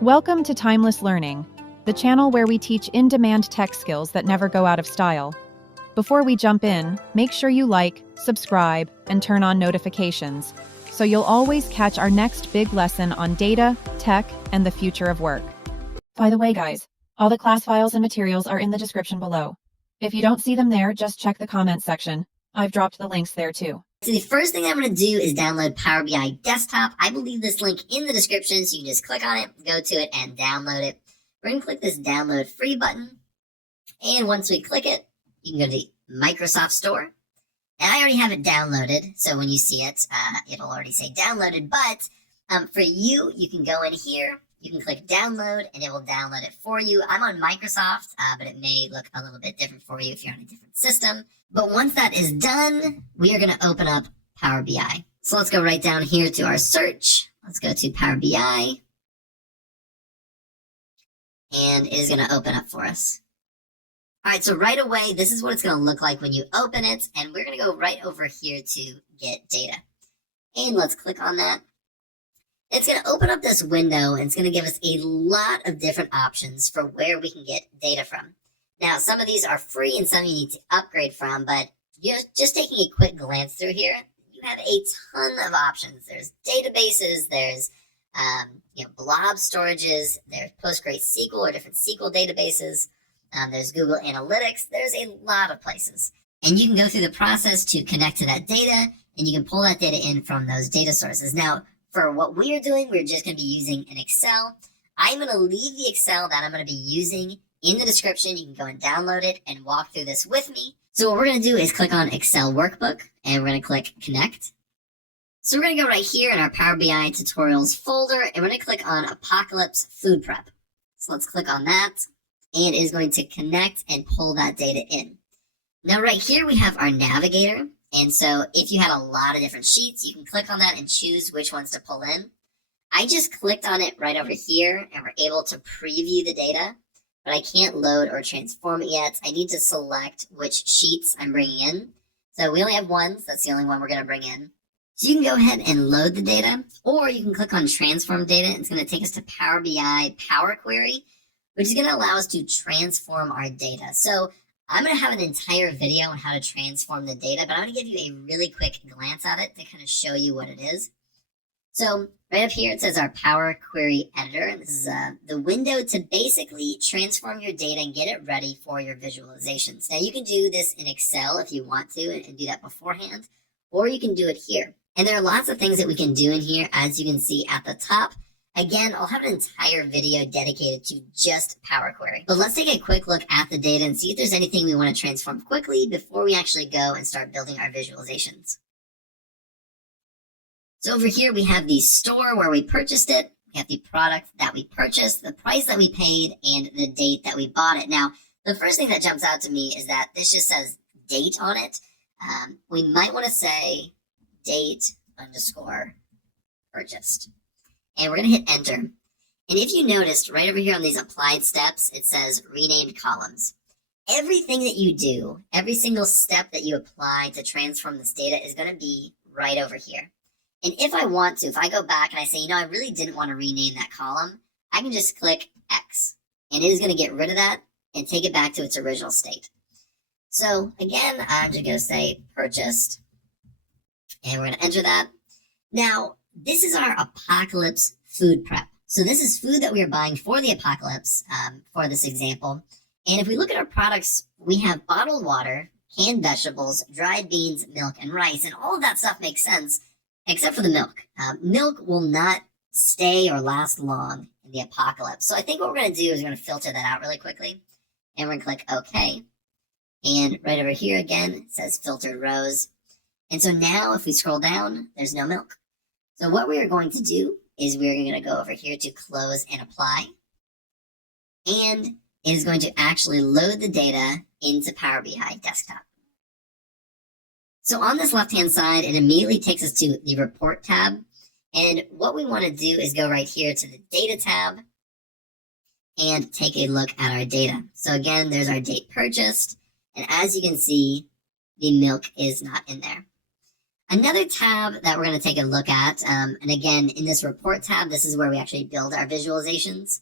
Welcome to Timeless Learning, the channel where we teach in-demand tech skills that never go out of style. Before we jump in, make sure you like, subscribe, and turn on notifications, so you'll always catch our next big lesson on data, tech, and the future of work. By the way, guys, all the class files and materials are in the description below. If you don't see them there, just check the comments section. I've dropped the links there too. So the first thing I'm going to do is download Power BI Desktop. I will leave this link in the description, so you can just click on it, go to it, and download it. We're going to click this download free button. And once we click it, you can go to the Microsoft Store. And I already have it downloaded, so when you see it, it'll already say downloaded. But for you, you can go in here, you can click download, and it will download it for you. I'm on Microsoft, but it may look a little bit different for you if you're on a different system. But once that is done, we are going to open up Power BI. So let's go right down here to our search. Let's go to Power BI. And it is going to open up for us. All right, so right away, this is what it's going to look like when you open it. And we're going to go right over here to get data. And let's click on that. It's going to open up this window, and it's going to give us a lot of different options for where we can get data from. Now, some of these are free and some you need to upgrade from, but just taking a quick glance through here, you have a ton of options. There's databases, there's blob storages, there's PostgreSQL or different SQL databases, there's Google Analytics, there's a lot of places. And you can go through the process to connect to that data, and you can pull that data in from those data sources. Now, for what we are doing, we're just going to be using an Excel. I'm going to leave the Excel that I'm going to be using in the description. You can go and download it and walk through this with me. So what we're going to do is click on Excel Workbook, and we're going to click Connect. So we're going to go right here in our Power BI Tutorials folder, and we're going to click on Apocalypse Food Prep. So let's click on that, and it is going to connect and pull that data in. Now right here we have our navigator, and so if you had a lot of different sheets, you can click on that and choose which ones to pull in. I just clicked on it right over here, and we're able to preview the data. But I can't load or transform it yet. I need to select which sheets I'm bringing in. So we only have one, so that's the only one we're going to bring in. So you can go ahead and load the data, or you can click on Transform Data. It's going to take us to Power BI Power Query, which is going to allow us to transform our data. So I'm going to have an entire video on how to transform the data, but I'm going to give you a really quick glance at it to kind of show you what it is. So right up here, it says our Power Query Editor. And this is the window to basically transform your data and get it ready for your visualizations. Now, you can do this in Excel if you want to and do that beforehand, or you can do it here. And there are lots of things that we can do in here, as you can see at the top. Again, I'll have an entire video dedicated to just Power Query. But let's take a quick look at the data and see if there's anything we want to transform quickly before we actually go and start building our visualizations. So over here, we have the store where we purchased it. We have the product that we purchased, the price that we paid, and the date that we bought it. Now, the first thing that jumps out to me is that this just says date on it. We might want to say date _ purchased. And we're going to hit enter. And if you noticed right over here on these applied steps, it says renamed columns. Everything that you do, every single step that you apply to transform this data is going to be right over here. And if I want to, if I go back and I say, I really didn't want to rename that column, I can just click X. And it is going to get rid of that and take it back to its original state. So again, I'm just going to say purchased. And we're going to enter that. Now, this is our Apocalypse Food Prep. So this is food that we are buying for the apocalypse, for this example. And if we look at our products, we have bottled water, canned vegetables, dried beans, milk, and rice. And all of that stuff makes sense, except for the milk. Milk will not stay or last long in the apocalypse. So I think what we're going to do is we're going to filter that out really quickly. And we're going to click OK. And right over here again, it says filtered rows. And so now if we scroll down, there's no milk. So what we are going to do is we're going to go over here to close and apply. And it is going to actually load the data into Power BI Desktop. So on this left-hand side, it immediately takes us to the Report tab. And what we want to do is go right here to the Data tab and take a look at our data. So again, there's our date purchased. And as you can see, the milk is not in there. Another tab that we're going to take a look at, and again, in this report tab, this is where we actually build our visualizations.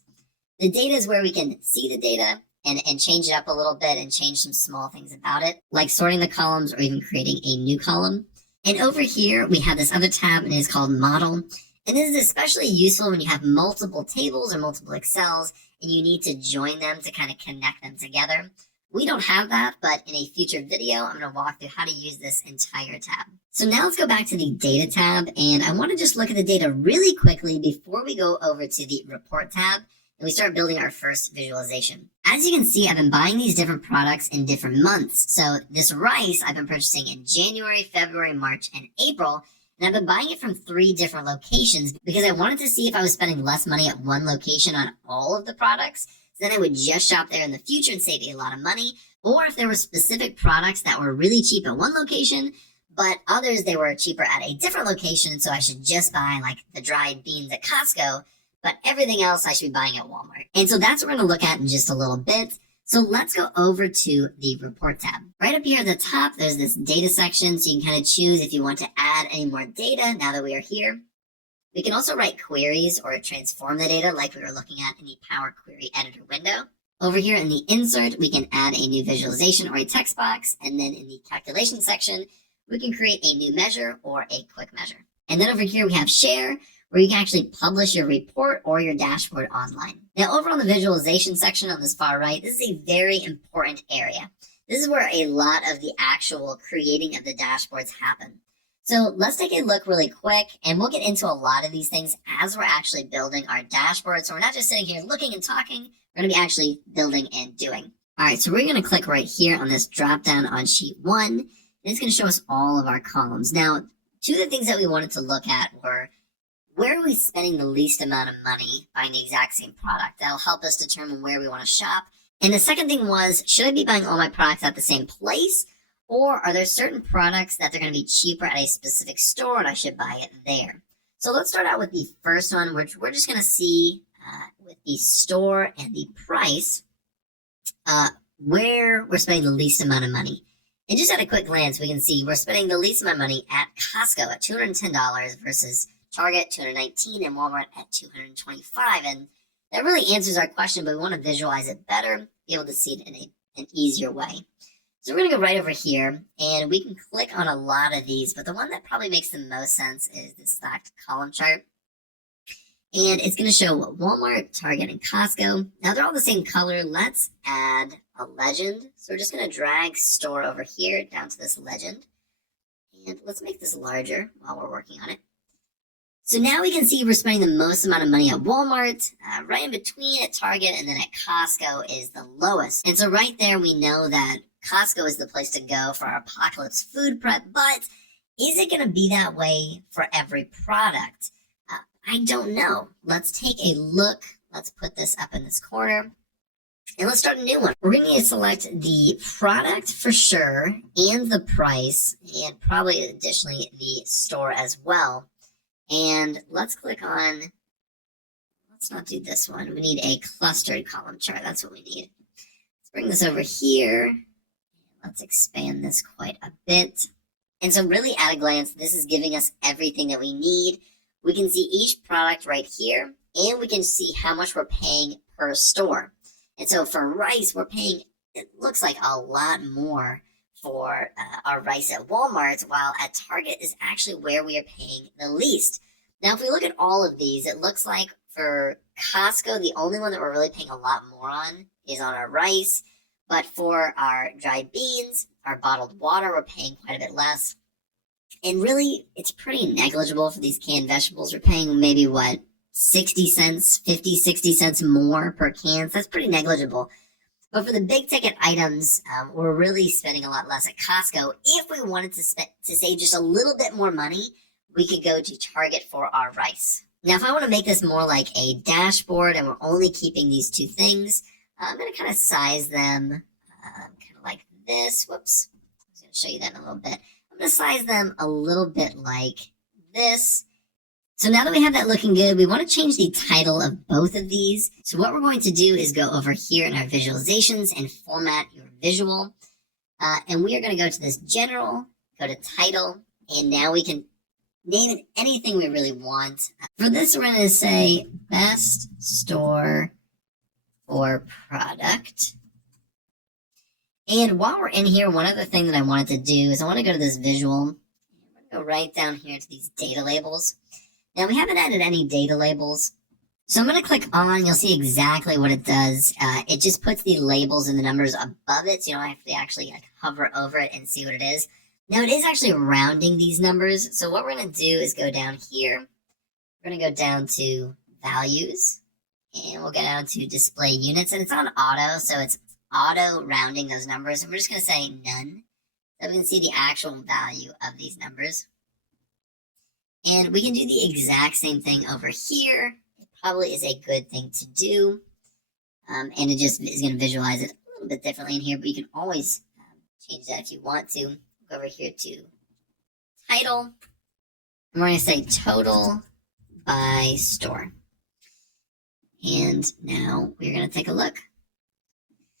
The data is where we can see the data and change it up a little bit and change some small things about it, like sorting the columns or even creating a new column. And over here, we have this other tab, and it is called Model. And this is especially useful when you have multiple tables or multiple Excels, and you need to join them to kind of connect them together. We don't have that, but in a future video, I'm going to walk through how to use this entire tab. So now let's go back to the Data tab, and I want to just look at the data really quickly before we go over to the Report tab, and we start building our first visualization. As you can see, I've been buying these different products in different months. So this rice I've been purchasing in January, February, March, and April, and I've been buying it from 3 different locations because I wanted to see if I was spending less money at one location on all of the products. Then I would just shop there in the future and save a lot of money. Or if there were specific products that were really cheap at one location, but others they were cheaper at a different location, so I should just buy like the dried beans at Costco, but everything else I should be buying at Walmart. And so that's what we're going to look at in just a little bit. So let's go over to the Report tab. Right up here at the top, there's this data section, so you can kind of choose if you want to add any more data now that we are here. We can also write queries or transform the data like we were looking at in the Power Query Editor window. Over here in the Insert, we can add a new visualization or a text box, and then in the Calculation section, we can create a new measure or a quick measure. And then over here we have Share, where you can actually publish your report or your dashboard online. Now over on the Visualization section on this far right, this is a very important area. This is where a lot of the actual creating of the dashboards happen. So let's take a look really quick, and we'll get into a lot of these things as we're actually building our dashboard. So we're not just sitting here looking and talking, we're going to be actually building and doing. All right, so we're going to click right here on this drop down on sheet 1, and it's going to show us all of our columns. Now, 2 of the things that we wanted to look at were where are we spending the least amount of money buying the exact same product? That'll help us determine where we want to shop. And the second thing was, should I be buying all my products at the same place? Or are there certain products that they're going to be cheaper at a specific store and I should buy it there? So let's start out with the first one, which we're just going to see with the store and the price, where we're spending the least amount of money. And just at a quick glance, we can see we're spending the least amount of money at Costco at $210 versus Target $219 and Walmart at $225. And that really answers our question, but we want to visualize it better, be able to see it in an easier way. So we're going to go right over here, and we can click on a lot of these, but the one that probably makes the most sense is the stacked column chart. And it's going to show Walmart, Target, and Costco. Now they're all the same color. Let's add a legend. So we're just going to drag store over here down to this legend. And let's make this larger while we're working on it. So now we can see we're spending the most amount of money at Walmart, right in between at Target, and then at Costco is the lowest. And so right there we know that Costco is the place to go for our apocalypse food prep, but is it going to be that way for every product? I don't know. Let's take a look. Let's put this up in this corner, and let's start a new one. We're going to select the product for sure, and the price, and probably additionally the store as well. And let's click on, let's not do this one. We need a clustered column chart. That's what we need. Let's bring this over here. Let's expand this quite a bit. And so really at a glance, this is giving us everything that we need. We can see each product right here, and we can see how much we're paying per store. And so for rice, we're paying, it looks like a lot more for our rice at Walmart, while at Target is actually where we are paying the least. Now, if we look at all of these, it looks like for Costco, the only one that we're really paying a lot more on is on our rice. But for our dried beans, our bottled water, we're paying quite a bit less. And really, it's pretty negligible for these canned vegetables. We're paying maybe, 60 cents, 50, 60 cents more per can. So that's pretty negligible. But for the big ticket items, we're really spending a lot less at Costco. If we wanted to save just a little bit more money, we could go to Target for our rice. Now, if I want to make this more like a dashboard and we're only keeping these 2 things, I'm going to kind of size them kind of like this. Whoops. I was going to show you that in a little bit. I'm going to size them a little bit like this. So now that we have that looking good, we want to change the title of both of these. So what we're going to do is go over here in our visualizations and format your visual. And we are going to go to this general, go to title, And now we can name it anything we really want. For this, we're going to say best store or product. And while we're in here, one other thing that I wanted to do is I want to go to this visual. I'm going to go right down here to these data labels. Now, we haven't added any data labels. So I'm going to click on, you'll see exactly what it does. It just puts the labels and the numbers above it, so you don't have to actually hover over it and see what it is. Now, it is actually rounding these numbers. So what we're going to do is go down here. We're going to go down to values, and we'll go down to display units, and it's on auto, so it's auto rounding those numbers. And we're just going to say none, so we can see the actual value of these numbers. And we can do the exact same thing over here. It probably is a good thing to do. And it just is going to visualize it a little bit differently in here, but you can always change that if you want to. Go over here to title. And we're going to say total by store. And now we're going to take a look.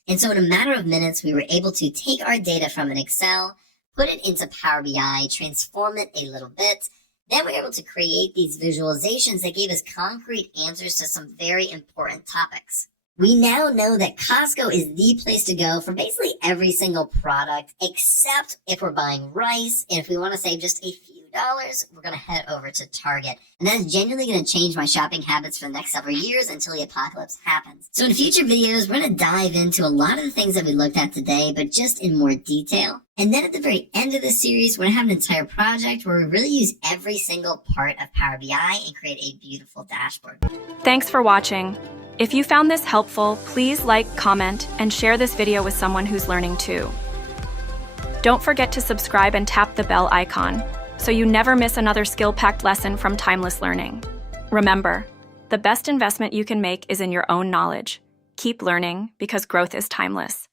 And so in a matter of minutes, we were able to take our data from an Excel, put it into Power BI, transform it a little bit. Then we were able to create these visualizations that gave us concrete answers to some very important topics. We now know that Costco is the place to go for basically every single product, except if we're buying rice. And if we want to save just a few dollars, we're going to head over to Target. And that is genuinely going to change my shopping habits for the next several years until the apocalypse happens. So in future videos, we're going to dive into a lot of the things that we looked at today, but just in more detail. And then at the very end of the series, we're going to have an entire project where we really use every single part of Power BI and create a beautiful dashboard. Thanks for watching. If you found this helpful, please like, comment, and share this video with someone who's learning too. Don't forget to subscribe and tap the bell icon so you never miss another skill-packed lesson from Timeless Learning. Remember, the best investment you can make is in your own knowledge. Keep learning because growth is timeless.